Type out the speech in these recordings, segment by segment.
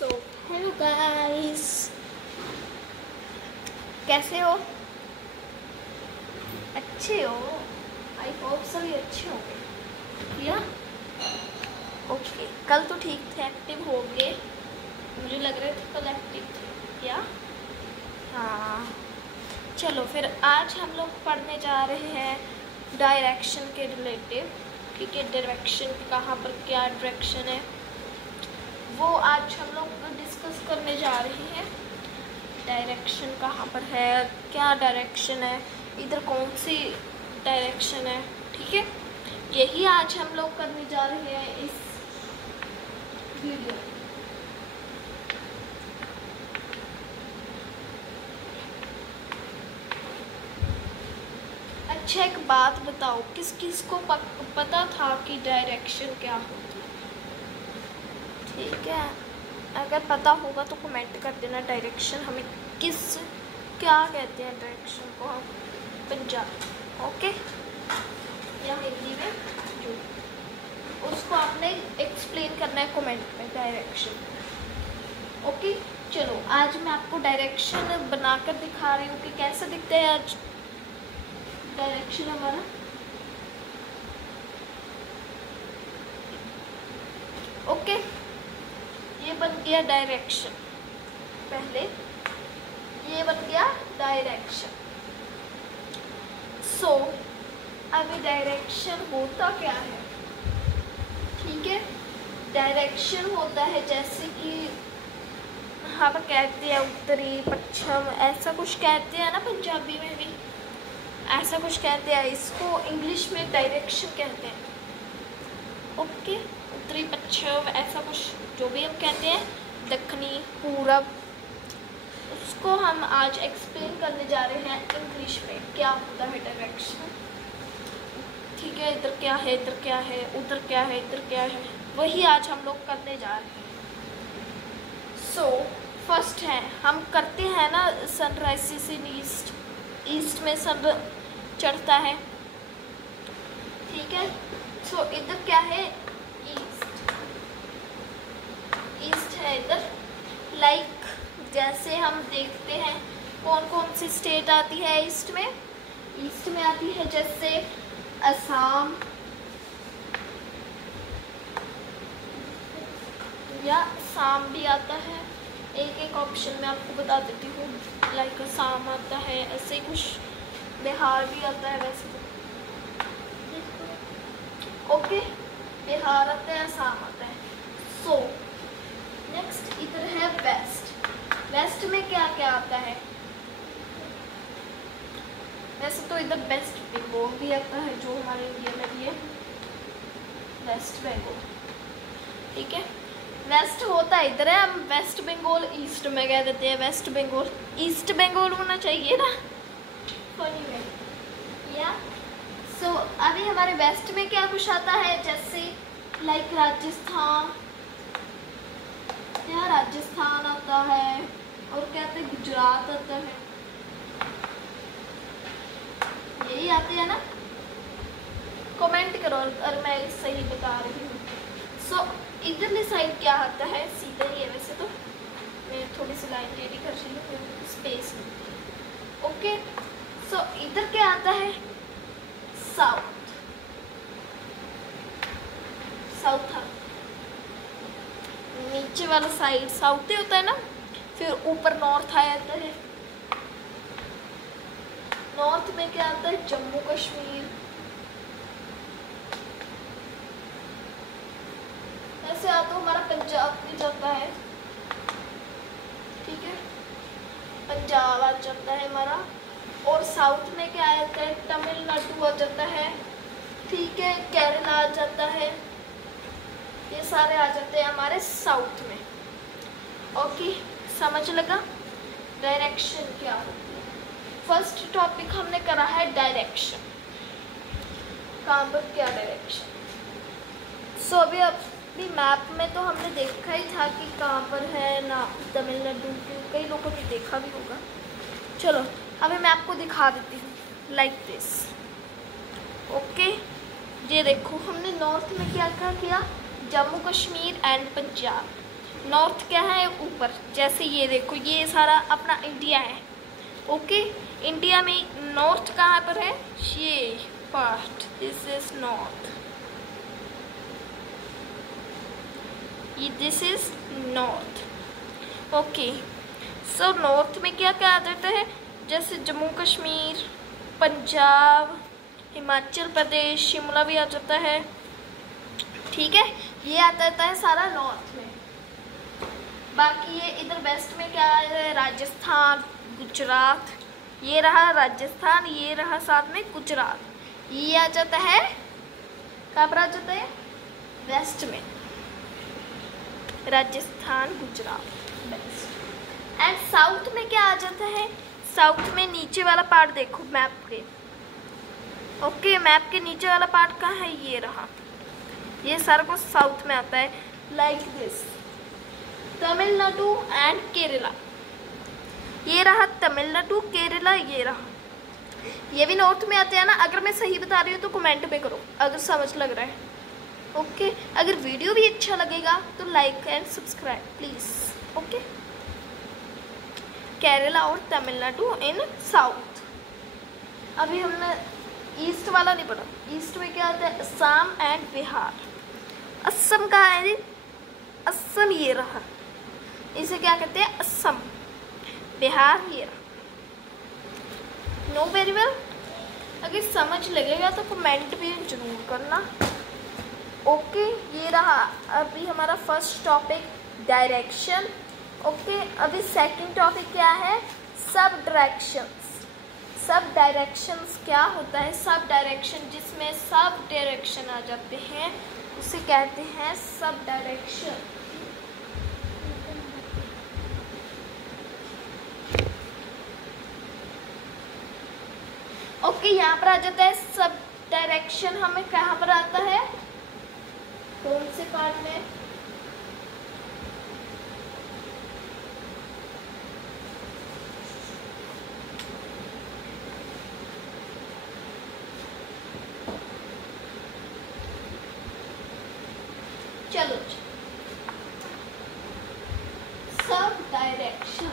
So hello guys, कैसे हो? अच्छे हो? आई होप सभी अच्छे होंगे। या ओके, कल तो ठीक थे, एक्टिव हो गए। मुझे लग रहा था कल एक्टिव थे। या हाँ, चलो फिर आज हम लोग पढ़ने जा रहे हैं डायरेक्शन के रिलेटिव। ठीक है, डायरेक्शन कहाँ पर क्या डायरेक्शन है वो आज हम लोग डिस्कस करने जा रहे हैं। डायरेक्शन कहाँ पर है, क्या डायरेक्शन है, इधर कौन सी डायरेक्शन है। ठीक है, यही आज हम लोग करने जा रहे हैं इस वीडियो। अच्छा, एक बात बताओ, किस किस को पता था कि डायरेक्शन क्या होती है? ठीक है, अगर पता होगा तो कमेंट कर देना। डायरेक्शन हमें क्या कहते हैं डायरेक्शन को हम पंजाबी, ओके, या हिंदी में जो उसको आपने एक्सप्लेन करना है कमेंट में डायरेक्शन। ओके, चलो आज मैं आपको डायरेक्शन बनाकर दिखा रही हूँ कि कैसे दिखता है आज डायरेक्शन हमारा। ओके, ये बन गया डायरेक्शन। पहले ये बन गया डायरेक्शन। सो अभी डायरेक्शन होता क्या है? ठीक है, डायरेक्शन होता है जैसे कि हम कहते हैं उत्तरी पश्चिम, ऐसा कुछ कहते हैं ना, पंजाबी में भी ऐसा कुछ कहते हैं। इसको इंग्लिश में डायरेक्शन कहते हैं। ओके, उत्तरी पश्चिम ऐसा कुछ जो भी हम कहते हैं, दक्षिणी पूरब, उसको हम आज एक्सप्लेन करने जा रहे हैं इंग्लिश में क्या होता है डायरेक्शन। ठीक है, इधर क्या है, इधर क्या है, उधर क्या है, इधर क्या है, वही आज हम लोग करने जा रहे हैं। सो फर्स्ट है, हम करते हैं ना सनराइज इन ईस्ट, ईस्ट में सन चढ़ता है। ठीक है, सो इधर क्या है, ईस्ट, ईस्ट है इधर। लाइक जैसे हम देखते हैं कौन कौन सी स्टेट आती है ईस्ट में। ईस्ट में आती है जैसे असम या असम भी आता है। एक एक ऑप्शन में आपको बता देती हूँ। लाइक असम आता है, ऐसे ही कुछ बिहार भी आता है वैसे तो। ओके, बिहार आता है, असम आता है। सो नेक्स्ट इधर है वेस्ट। वेस्ट में क्या क्या आता है? वैसे तो इधर वेस्ट बंगाल भी आता है, जो हमारे इंडिया में भी है, वेस्ट बंगाल। ठीक है, वेस्ट होता है इधर है, हम वेस्ट बंगाल ईस्ट में कह देते हैं। वेस्ट बंगाल ईस्ट बंगाल होना चाहिए ना, फनी में। या सो अभी हमारे वेस्ट में क्या कुछ आता है, जैसे लाइक राजस्थान, यहाँ राजस्थान आता है, और क्या आता है, गुजरात आता है, यही आते हैं ना। कमेंट करो अगर मैं सही बता रही हूँ। सो इधरली साइड क्या आता है, सीधा ही है वैसे तो, मैं थोड़ी सी लाइन टेढ़ी कर रही हूँ स्पेस में। ओके, सो इधर क्या आता है, साउथ, साउथ नीचे वाला साइड साउथ ही होता है ना। फिर ऊपर नॉर्थ आ जाता है। नॉर्थ में क्या आता है, जम्मू कश्मीर, ऐसे आता हमारा पंजाब भी जाता है। ठीक है, पंजाब आ जाता है हमारा। और साउथ में क्या आ जाता है, तमिलनाडु आ जाता है। ठीक है, केरला आ जाता है, ये सारे आ जाते हैं हमारे साउथ में। ओके, समझ लगा डायरेक्शन क्या होती है। फर्स्ट टॉपिक हमने करा है डायरेक्शन, कहाँ पर क्या डायरेक्शन। सो अभी मैप में तो हमने देखा ही था कि कहाँ पर है ना, तमिलनाडु के, कई लोगों ने देखा भी होगा। चलो अभी मैं आपको दिखा देती हूँ लाइक दिस। ओके, ये देखो, हमने नॉर्थ में क्या क्या किया, जम्मू कश्मीर एंड पंजाब। नॉर्थ क्या है ऊपर, जैसे ये देखो ये सारा अपना इंडिया है। ओके, इंडिया में नॉर्थ कहाँ पर है, ये पार्ट, दिस इज नॉर्थ, ये this is north. Okay, so north में क्या क्या आ जाता है, जैसे जम्मू कश्मीर, पंजाब, हिमाचल प्रदेश, शिमला भी आ जाता है। ठीक है, ये आ जाता है सारा नॉर्थ में। बाकी ये इधर वेस्ट में क्या है, राजस्थान, गुजरात, ये रहा राजस्थान, ये रहा साथ में गुजरात, ये आ जाता है कहाँ पर आ जाता है, वेस्ट में, Rajasthan, Gujarat, west. And south में क्या आ जाता है, साउथ में नीचे वाला पार्ट देखो मैप पे। ओके, मैप के नीचे वाला पार्ट कहाँ है, ये रहा, ये सारा कुछ साउथ में आता है, like this, Tamil Nadu and Kerala, ये रहा तमिलनाडु, केरला, ये रहा, ये भी नॉर्थ में आते हैं ना। अगर मैं सही बता रही हूँ तो कमेंट में करो अगर समझ लग रहा है। ओके, अगर वीडियो भी अच्छा लगेगा तो like and subscribe please. Okay, Kerala और तमिलनाडु इन साउथ। अभी हमने ईस्ट वाला नहीं पढ़ा, ईस्ट में क्या आता है, असम एंड बिहार। असम का है, असम ये रहा, इसे क्या कहते हैं, असम। बिहार ये रहा। नो वेरी वेल, अगर समझ लगेगा तो कमेंट भी जरूर करना। ओके, ये रहा अभी हमारा फर्स्ट टॉपिक, डायरेक्शन। ओके, अभी सेकंड टॉपिक क्या है, सब डायरेक्शंस। सब डायरेक्शंस क्या होता है, सब डायरेक्शन जिसमें सब डायरेक्शन आ जाते हैं उसे कहते हैं सब डायरेक्शन। ओके, यहाँ पर आ जाता है सब डायरेक्शन, हमें कहाँ पर आता है, कौन से पार्ट में, चलो सब डायरेक्शन।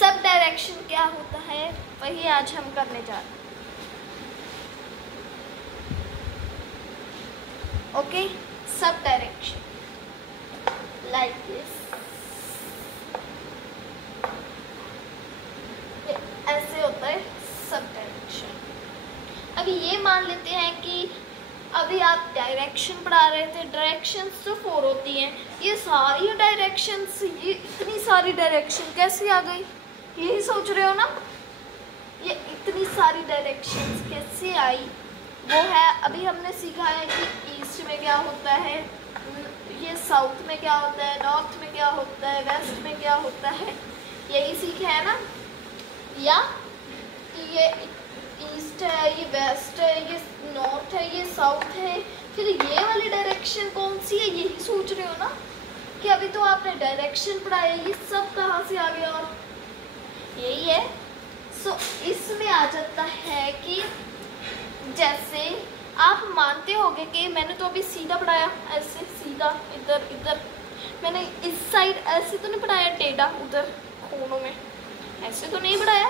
सब डायरेक्शन क्या होता है वही आज हम करने जा रहे हैं। Okay, sub direction like this, ऐसे होता है सब डायरेक्शन। अभी ये मान लेते हैं कि अभी आप डायरेक्शन पढ़ा रहे थे, डायरेक्शंस तो 4 होती हैं, ये सारी डायरेक्शंस, ये इतनी सारी डायरेक्शन कैसे आ गई, यही सोच रहे हो ना, ये इतनी सारी डायरेक्शंस कैसे आई, वो है अभी हमने सीखा है कि ईस्ट में क्या होता है, ये साउथ में क्या होता है, नॉर्थ में क्या होता है, वेस्ट में क्या होता है, यही सीखे है ना। या ये ईस्ट है, ये वेस्ट है, ये नॉर्थ है, ये साउथ है, फिर ये वाली डायरेक्शन कौन सी है, यही सोच रहे हो ना कि अभी तो आपने डायरेक्शन पढ़ाया, ये सब कहाँ से आ गया, और यही है। सो इसमें आ जाता है कि जैसे आप मानते होंगे कि मैंने तो अभी सीधा पढ़ाया, ऐसे सीधा इधर इधर, मैंने इस साइड ऐसे तो नहीं पढ़ाया, टेढ़ा उधर कोनों में ऐसे तो नहीं पढ़ाया,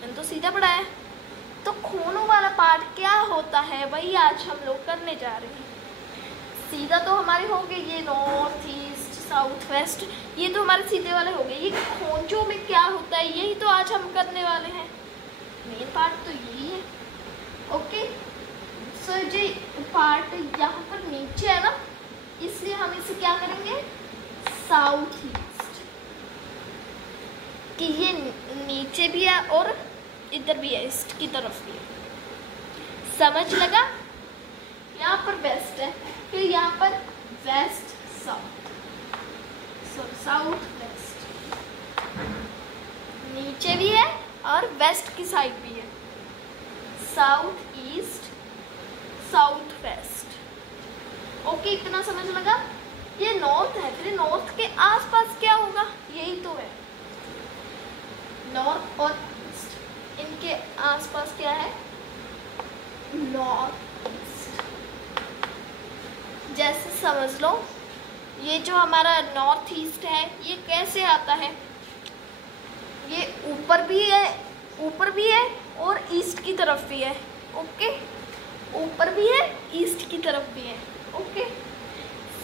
मैंने तो सीधा पढ़ाया। तो कोनों वाला पार्ट क्या होता है वही आज हम लोग करने जा रहे हैं। सीधा तो हमारे हो गए ये नॉर्थ ईस्ट साउथ वेस्ट, ये तो हमारे सीधे वाले हो गए। ये खोंचों में क्या होता है यही तो आज हम करने वाले हैं, मेन पार्ट तो यही है। ओके, सो जो पार्ट यहाँ पर नीचे है ना, इसलिए हम इसे क्या करेंगे, साउथ ईस्ट, कि ये नीचे भी है और इधर भी है, ईस्ट की तरफ भी है। समझ लगा? यहाँ पर वेस्ट है, फिर यहाँ पर वेस्ट साउथ, साउथ वेस्ट, नीचे भी है और वेस्ट की साइड भी है, south east south west. Okay, इतना समझ लगा? ये नॉर्थ है, फिर नॉर्थ के आसपास क्या होगा, यही तो है नॉर्थ और ईस्ट, इनके आसपास क्या है नॉर्थ ईस्ट। जैसे समझ लो ये जो हमारा नॉर्थ ईस्ट है ये कैसे आता है, ये ऊपर भी है और ईस्ट की तरफ भी है। ओके, ऊपर भी है ईस्ट की तरफ भी है। ओके,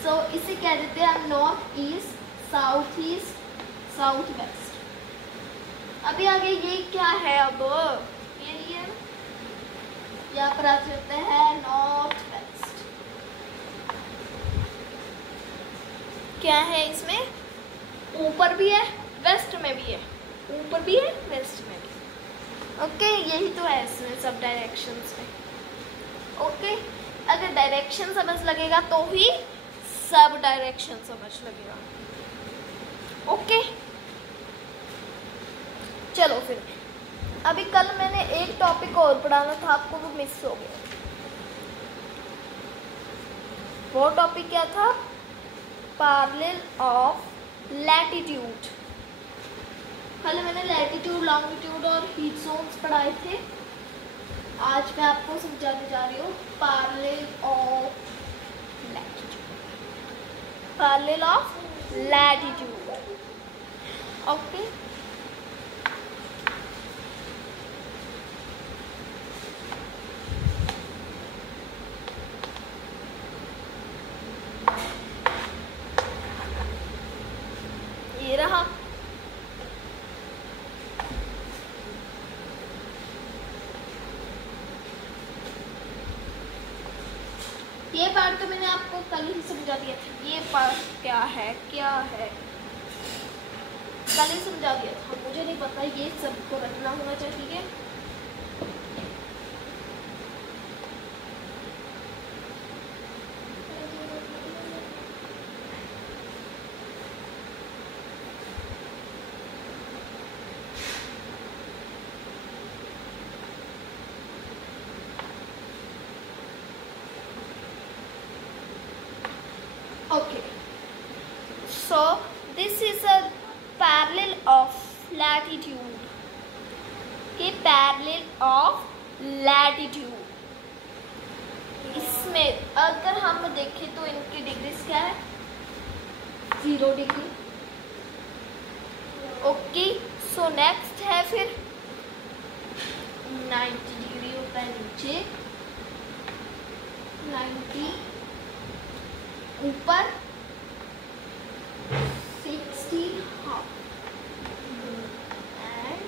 सो इसे कह देते हैं हम north east, south east, south west. अभी आगे ये क्या है, अब ये है, यहाँ पर आ जाते हैं नॉर्थ वेस्ट। क्या है इसमें, ऊपर भी है वेस्ट में भी है, ऊपर भी है वेस्ट में भी। ओके, यही तो है इसमें सब डायरेक्शंस में। ओके, अगर डायरेक्शन समझ लगेगा तो ही सब डायरेक्शन समझ लगेगा। ओके, चलो फिर अभी कल मैंने एक टॉपिक और पढ़ाना था आपको, वो मिस हो गया। वो टॉपिक क्या था, पैरेलल ऑफ लैटिट्यूड। कल मैंने लैटिट्यूड, लॉन्गिट्यूड और हीट जोन्स पढ़ाए थे। आज मैं आपको समझाने जा रही हूँ parallel of latitude, parallel of latitude. Okay, ये रहा। ये पार्ट तो मैंने आपको कल ही समझा दिया था। ये पार्ट क्या है कल ही समझा दिया था, मुझे नहीं पता, ये सबको रखना होना चाहिए। Okay, so this is a parallel of latitude. के parallel of latitude, इसमें अगर हम देखें तो इनकी डिग्रीज क्या है, 0 डिग्री। ओके, सो नेक्स्ट है फिर 90 डिग्री होता है नीचे, 90 ऊपर, 60 हाफ एंड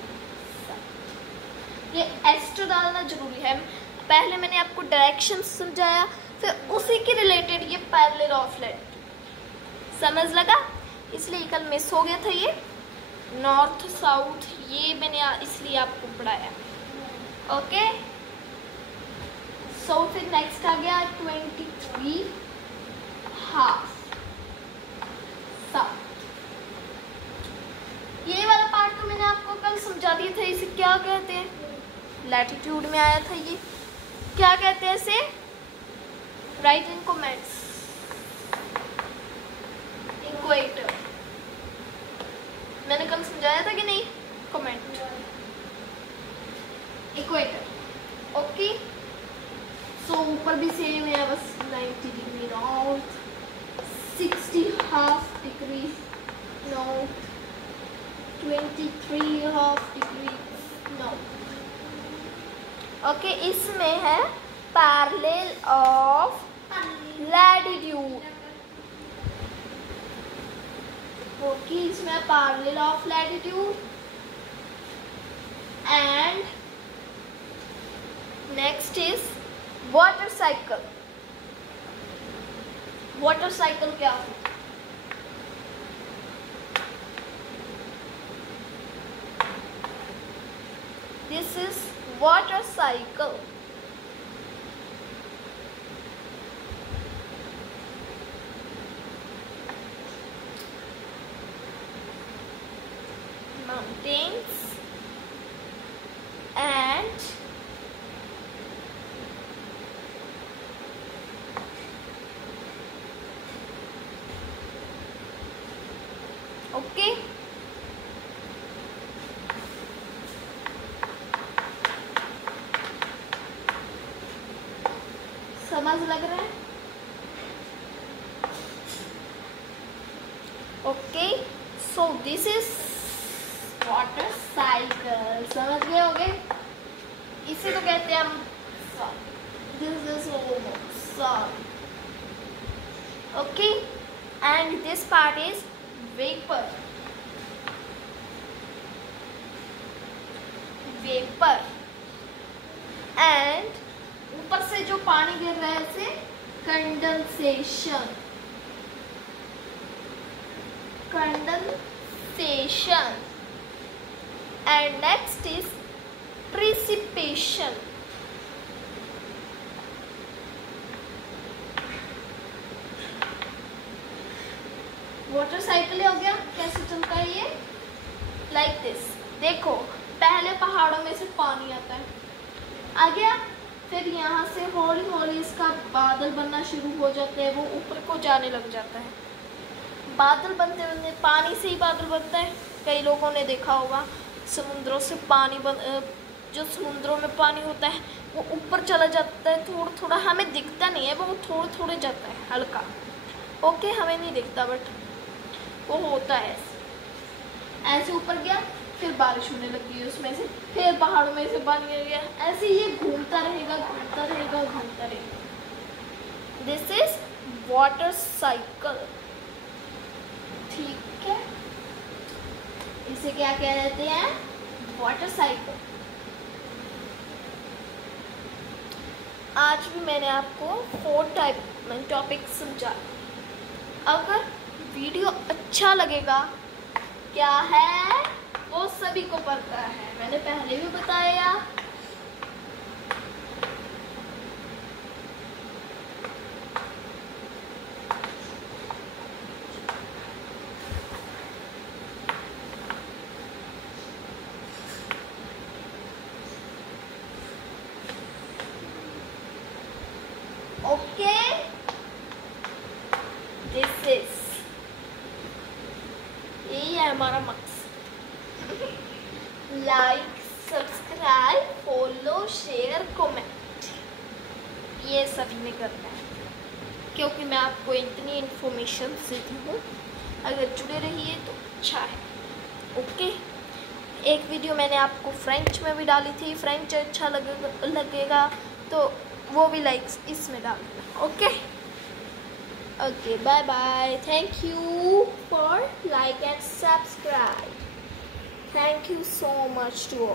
ये एस्ट्रो डालना जरूरी है। पहले मैंने आपको डायरेक्शन समझाया, फिर उसी के रिलेटेड ये पैरेलल ऑफ लैटिट्यूड समझ लगा, इसलिए कल मिस हो गया था ये नॉर्थ साउथ, ये मैंने इसलिए आपको पढ़ाया। ओके, सो फिर नेक्स्ट आ गया 23 हाफ साउथ। ये वाला पार्ट तो मैंने आपको कल समझा दिया था। इसे क्या कहते हैं, लैटिट्यूड में आया था ये, क्या कहते हैं इसे, राइट इन कमेंट्स। इक्वेटर मैंने कल समझाया था कि नहीं, कमेंट। इक्वेटर। ओके, सो ऊपर भी सेम है, बस 90 degree north, 60 half degree north, 23 half degree north. Okay, इसमें है पैरेलल ऑफ लैटिट्यूड। ओके, इसमें parallel of latitude and next is water cycle. Water cycle क्या होता है, this is water cycle. Mountains and okay, समझ लग रहा है? Okay, so this is water cycle. समझ गए होगे? इसी को कहते हैं हम this is salt. Okay, and this part is vapour. Vapour and ऊपर से जो पानी गिर रहा है इसे condensation. Condensation and next is precipitation. Water cycle हो गया। कैसे चलता है ये? Like this. देखो, पहले पहाड़ों में से पानी आता है, आ गया, फिर यहाँ से हौली हौली इसका बादल बनना शुरू हो जाते हैं, वो ऊपर को जाने लग जाता है। बादल बनते बनते पानी से ही बादल बनता है। कई लोगों ने देखा होगा समुद्रों से पानी जो समुद्रों में पानी होता है वो ऊपर चला जाता है, थोड़ा थोड़ा, हमें दिखता नहीं है, वो थोड़े थोड़े जाता है, हल्का। ओके, हमें नहीं दिखता बट वो होता है ऐसे ऊपर गया, फिर बारिश होने लगी उसमें से, फिर पहाड़ों में से पानी आ गया, ऐसे ये घूमता रहेगा, घूमता रहेगा, घूमता रहेगा। This is water cycle. ठीक है, इसे क्या कहते हैं? Water cycle. आज भी मैंने आपको 4 टाइप में टॉपिक समझा। अगर वीडियो अच्छा लगेगा, क्या है वो सभी को पता है, मैंने पहले भी बताया। ओके, दिस इज, यही है हमारा मकसद। Like, subscribe, follow, share, comment, ये सभी ने करना है, क्योंकि मैं आपको इतनी इन्फॉर्मेशन देती हूँ। अगर जुड़े रहिए तो अच्छा है। ओके, एक वीडियो मैंने आपको फ्रेंच में भी डाली थी, फ्रेंच अच्छा लगेगा तो वो भी लाइक्स इसमें डाल देना। Okay okay, bye bye. Thank you for like and subscribe. Thank you so much to all.